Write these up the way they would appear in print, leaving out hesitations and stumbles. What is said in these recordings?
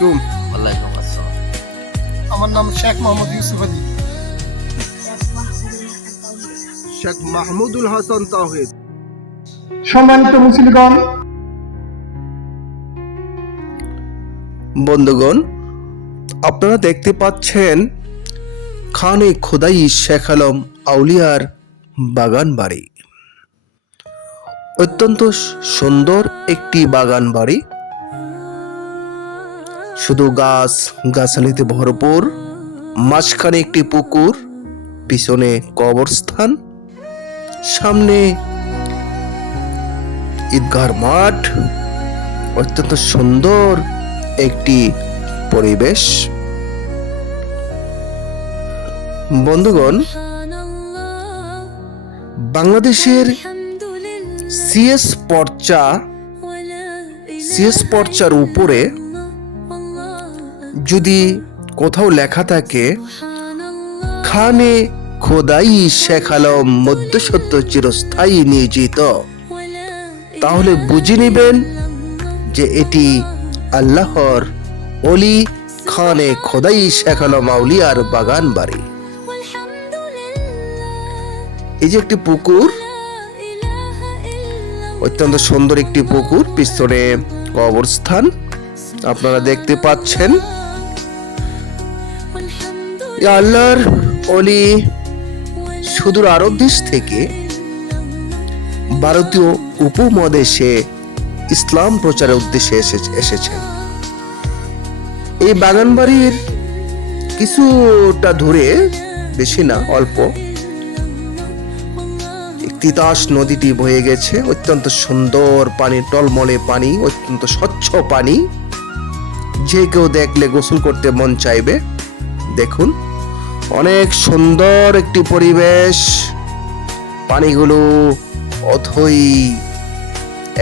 আলাইকুম। ওয়ালাইকুম আসসালাম। আমার নাম শেখ মোহাম্মদ ইউসুফ আলী। শেখ মাহমুদুল হাসান তাওহীদ। সম্মানিত মুসলিগণ, বন্ধুগণ, আপনারা দেখতে পাচ্ছেন খানে খোদাই শেখ আলম আউলিয়ার বাগান বাড়ি। অত্যন্ত সুন্দর একটি বাগান বাড়ি, শুধু গাছ গাছালিতে ভরপুর, মাঝখানে একটি পুকুর, পিছনে কবরস্থান, সামনে ঈদগাহ মাঠ। অত্যন্ত সুন্দর একটি পরিবেশ। বন্ধুগণ, বাংলাদেশের সিএস পর্চার উপরে যদি কোথাও লেখা থাকে খানে খোদাই শেখ আলম মধ্যসত্য চিরস্থায়ী নিয়োজিত, তাহলে বুঝে নেবেন যে এটি আল্লাহর ওলি খানে খোদাই শেখ আলম আউলিয়ার বাগান বাড়ি। এই যে একটি পুকুর, অত্যন্ত সুন্দর একটি পুকুর, পিছনে কবরস্থান আপনারা দেখতে পাচ্ছেন। আল্লাহর ওলি সুদূর আরব দেশ থেকে ভারতীয় উপমহাদেশে ইসলাম প্রচারের উদ্দেশ্যে এসেছেন। এই বাগান বাড়ির কিছুটা দূরে, বেশি না, অল্প, তিতাস নদীটি বয়ে গেছে। অত্যন্ত সুন্দর পানি, টলমলে পানি, অত্যন্ত স্বচ্ছ পানি, যে কেউ দেখলে গোসল করতে মন চাইবে। দেখুন, অনেক সুন্দর একটি পরিবেশ, পানিগুলো অথই,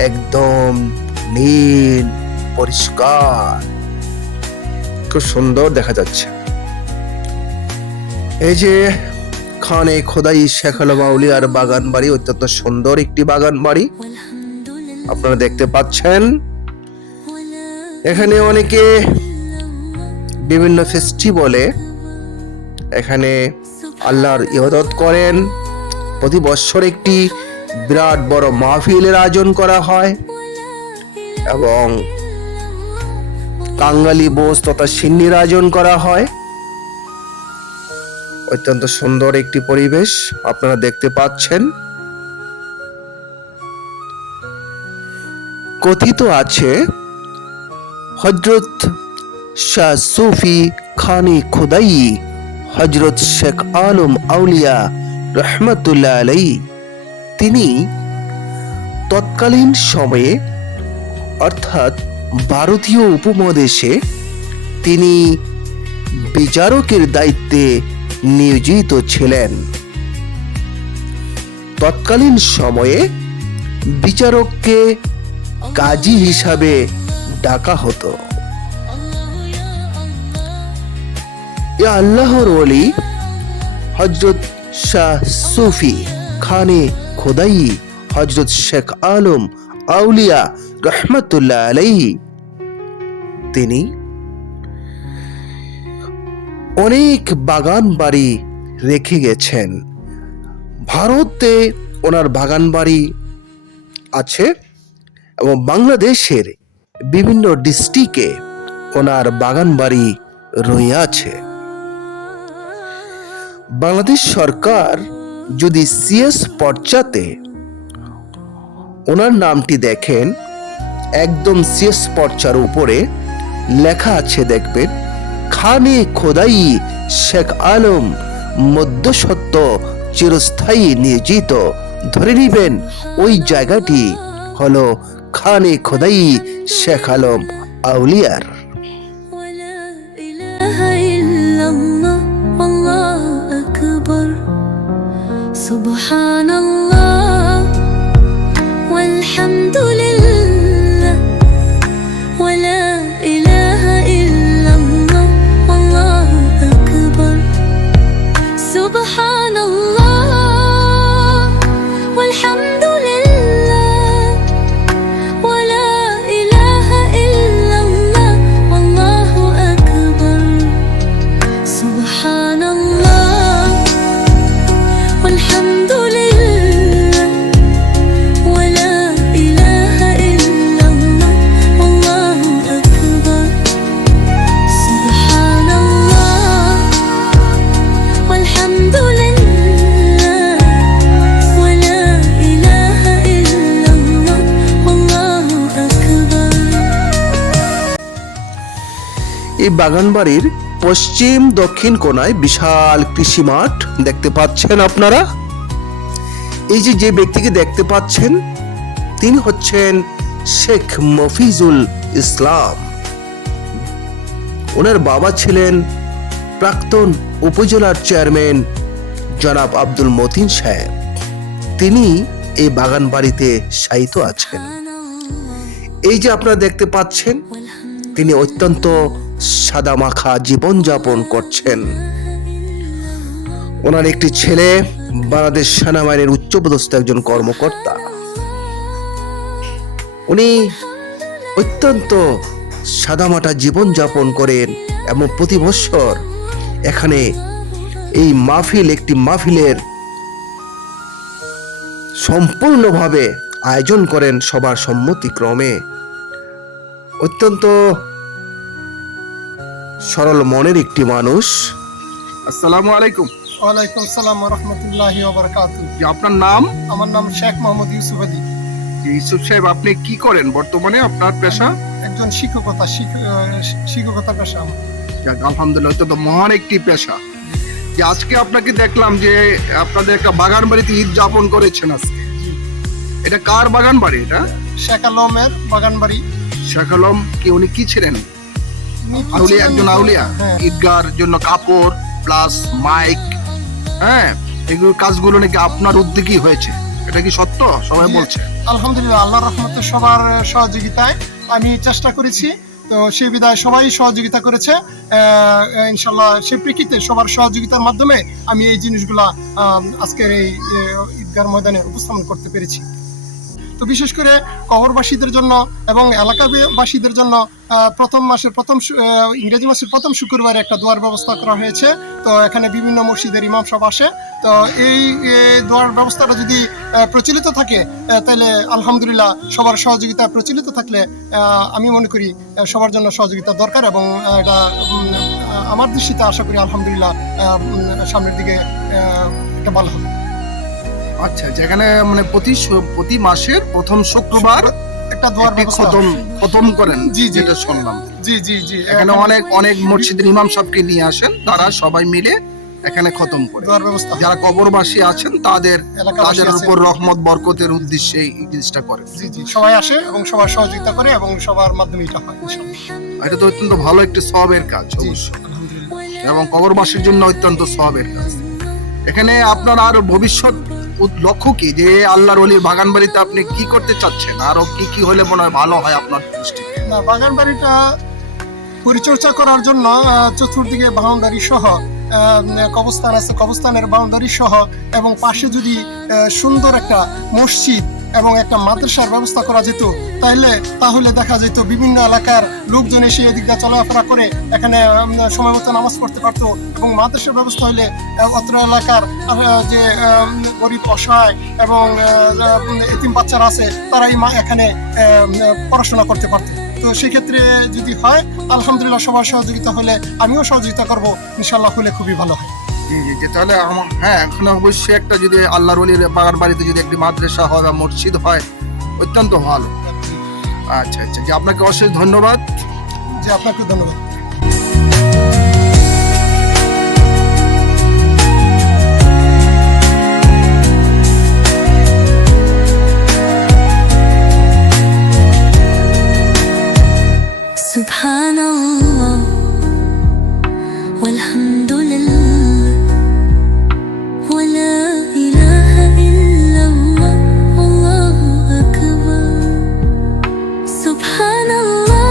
একদম নীল পরিষ্কার, খুব সুন্দর দেখা যাচ্ছে। এই যে খানে খোদাই শেখ আলম আউলিয়ার বাগান বাড়ি, অত্যন্ত সুন্দর একটি বাগান বাড়ি আপনারা দেখতে পাচ্ছেন। এখানে অনেকে বিভিন্ন ফেস্টিভ্যালে এখানে আল্লাহর ইবাদত করেন। প্রতি বছর একটি বিরাট বড় মাহফিলের আয়োজন করা হয় এবং কাঙ্গালি বোস তথা সিন্নির আয়োজন করা হয়। অত্যন্ত সুন্দর একটি পরিবেশ আপনারা দেখতে পাচ্ছেন। কথিত আছে হযরত শাহ সুফি খানে খোদাই হযরত শেখ আলম আউলিয়া রহমাতুল্লাহ আলাইহি, তিনি তৎকালীন সময়ে অর্থাৎ ভারতীয় উপমহাদেশে তিনি বিচারকের দায়িত্বে নিয়োজিত ছিলেন। তৎকালীন সময়ে বিচারককে কাজী হিসাবে ডাকা হতো। আল্লাহর ওলি হযরত শাহ সুফি খানে খোদাই হযরত শেখ আলম আউলিয়া রহমাতুল্লাহ আলাইহি, তিনি অনেক বাগান বাড়ি রেখে গেছেন। ভারতে ওনার বাগান বাড়ি আছে এবং বাংলাদেশের বিভিন্ন ডিস্ট্রিক্টে ওনার বাগান বাড়ি রয়েছে। বাংলাদেশ সরকার যদি সিএস পর্চাতে ওনার নামটি দেখেন, একদম সিএস পর্চার উপরে লেখা আছে, দেখবেন খানে খোদাই শেখ আলম মধ্যসত্য চিরস্থায়ী নিয়োজিত। ধরে নিবেন ওই জায়গাটি হলো খানে খোদাই শেখ আলম আউলিয়ার। সুবহানাল্লাহ ওয়ালহামদুলিল্লাহ ওয়ালা ইলাহা ইল্লাল্লাহ আল্লাহু আকবার। সুবহানাল্লাহ ওয়ালহামদুলিল্লাহ ওয়ালা ইলাহা ইল্লাল্লাহ আল্লাহু এই বাগান বাড়ির পশ্চিম দক্ষিণ কোণায় বিশাল কৃষি মাঠ দেখতে পাচ্ছেন আপনারা। এই যে ব্যক্তিকে দেখতে পাচ্ছেন তিনি হচ্ছেন শেখ মফিজুল ইসলাম। ওনার বাবা ছিলেন প্রাক্তন উপজেলার চেয়ারম্যান জনাব আব্দুল মতিন সাহেব। তিনি এই বাগান বাড়িতে শায়িত আছেন। এই যে আপনারা দেখতে পাচ্ছেন তিনি অত্যন্ত সাদামাখা জীবন যাপন করছেন। ওনার একটি ছেলে বাংলাদেশ সেনাবাহিনীর উচ্চপদস্থ একজন কর্মকর্তা। উনি অত্যন্ত সাদামাটা জীবন যাপন করেন এবং প্রতি বছর এখানে এই একটি মাহফিলের সম্পূর্ণভাবে আয়োজন করেন সবার সম্মতিক্রমে। অত্যন্ত সরল মনের একটি মানুষ। আসসালামু আলাইকুম। ওয়ালাইকুম সালাম রহমতুল্লাহি ওয়া বারাকাতুহু। যে আপনার নাম? আমার নাম শেখ মোহাম্মদ ইউসুফ আলী। ইউসুফ সাহেব, আপনি কি করেন বর্তমানে? আপনার পেশা? একজন শিক্ষকতা পেশা আমার। যাক, আলহামদুলিল্লাহ, অত্যন্ত মহান একটি পেশা। যে আজকে আপনাকে দেখলাম যে আপনাদের একটা বাগান বাড়িতে ঈদ যাপন করেছেন আজকে। এটা কার বাগান বাড়ি? এটা শেখ আলমের বাগান বাড়ি। শেখ আলম কি উনি কি ছিলেন? আউলিয়া, একজন আউলিয়া। হ্যাঁ। ঈদগার জন্য কাপড় প্লাস মাইক, হ্যাঁ, এগুলো কাজগুলো নাকি আপনার উদ্যোগই হয়েছে, এটা কি সত্য? সবাই বলছে। আলহামদুলিল্লাহ, আল্লাহর রহমতে সবার সহযোগিতায় আমি চেষ্টা করেছি, তো সেই বিধায় সবাই সহযোগিতা করেছে। ইনশাল্লাহ সেই প্রেক্ষিতে সবার সহযোগিতার মাধ্যমে আমি এই জিনিসগুলা আজকের এই ঈদগার ময়দানে উপস্থাপন করতে পেরেছি। তো বিশেষ করে কবরবাসীদের জন্য এবং এলাকাবাসীদের জন্য ইংরেজি মাসের প্রথম শুক্রবারে একটা দোয়ার ব্যবস্থা করা হয়েছে। তো এখানে বিভিন্ন মসজিদের ইমাম সব আসে। তো এই দোয়ার ব্যবস্থাটা যদি প্রচলিত থাকে তাহলে আলহামদুলিল্লাহ সবার সহযোগিতা প্রচলিত থাকলে আমি মনে করি সবার জন্য সহযোগিতা দরকার, এবং এটা আমার দৃষ্টিতে আশা করি আলহামদুলিল্লাহ সামনের দিকে এটা ভালো হবে। আচ্ছা, যেখানে মানে প্রতি মাসের প্রথম শুক্রবার একটা দোয়ার ব্যবস্থা খতম করেন। জি, জি। যেটা শুনলাম। জি। এখানে অনেক মসজিদের ইমাম সাহেবকে নিয়ে আসেন, তারা সবাই মিলে এখানে খতম করে। দোয়ার ব্যবস্থা যারা কবরবাসী আছেন তাদের এলাকাবাসী আছে। উপর রহমত বরকতের উদ্দেশ্যে এই জিনিসটা করে। জি, সবাই আসে এবং সবার সহযোগিতা করে এবং সবার মাধ্যমে এটা হয় ইনশাআল্লাহ। এটা তো অত্যন্ত ভালো একটি সওয়াবের কাজ অবশ্যই, আলহামদুলিল্লাহ। এবং কবরবাসীর জন্য অত্যন্ত সওয়াবের কাজ। এখানে আপনার আর ভবিষ্যৎ লক্ষ্য কি, যে আল্লাহর ওলির বাগান বাড়িতে আপনি কি করতে চাচ্ছেন? আরো কি হলে মনে হয় ভালো হয় আপনার দৃষ্টিতে? না, বাগান বাড়িটা পরিচর্যা করার জন্য চতুর্দিকে বাউন্ডারি সহ কবরস্থান আছে, কবরস্থানের বাউন্ডারি সহ, এবং পাশে যদি সুন্দর একটা মসজিদ এবং একটা মাদ্রাসার ব্যবস্থা করা যেত তাহলে দেখা যেত বিভিন্ন এলাকার লোকজন এসে এদিক দিয়ে চলাফেরা করে এখানে সময় মতো নামাজ পড়তে পারতো, এবং মাদ্রাসার ব্যবস্থা হলে অত্র এলাকার যে গরিব অসহায় এবং এতিম বাচ্চারা আছে তারাই এখানে পড়াশোনা করতে পারতো। তো সেক্ষেত্রে যদি হয় আলহামদুলিল্লাহ সবার সহযোগিতা হলে আমিও সহযোগিতা করবো, ইনশাল্লাহ হলে খুবই ভালো হয়। জি, তাহলে এখন অবশ্যই একটা যদি আল্লাহর ওলির বাগান বাড়িতে যদি একটি মাদ্রাসা হয় বা মসজিদ হয় অত্যন্ত ভালো। আচ্ছা, যে আপনাকে অশেষ ধন্যবাদ। জি, আপনাকে ধন্যবাদ। Subhanallah walhamdulillah wa la ilaha illallah wallahu akbar. Subhanallah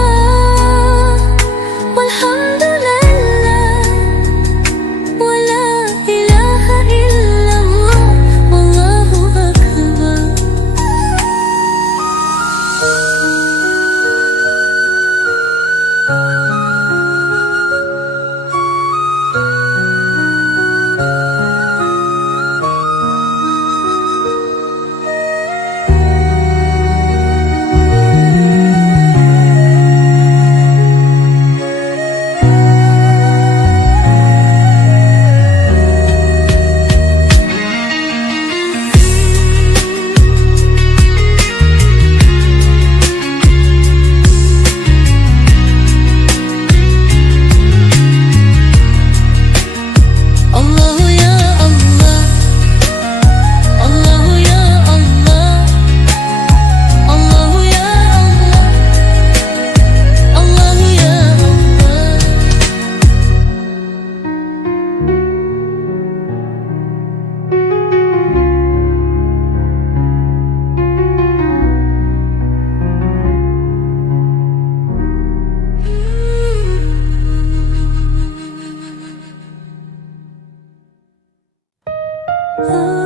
oh.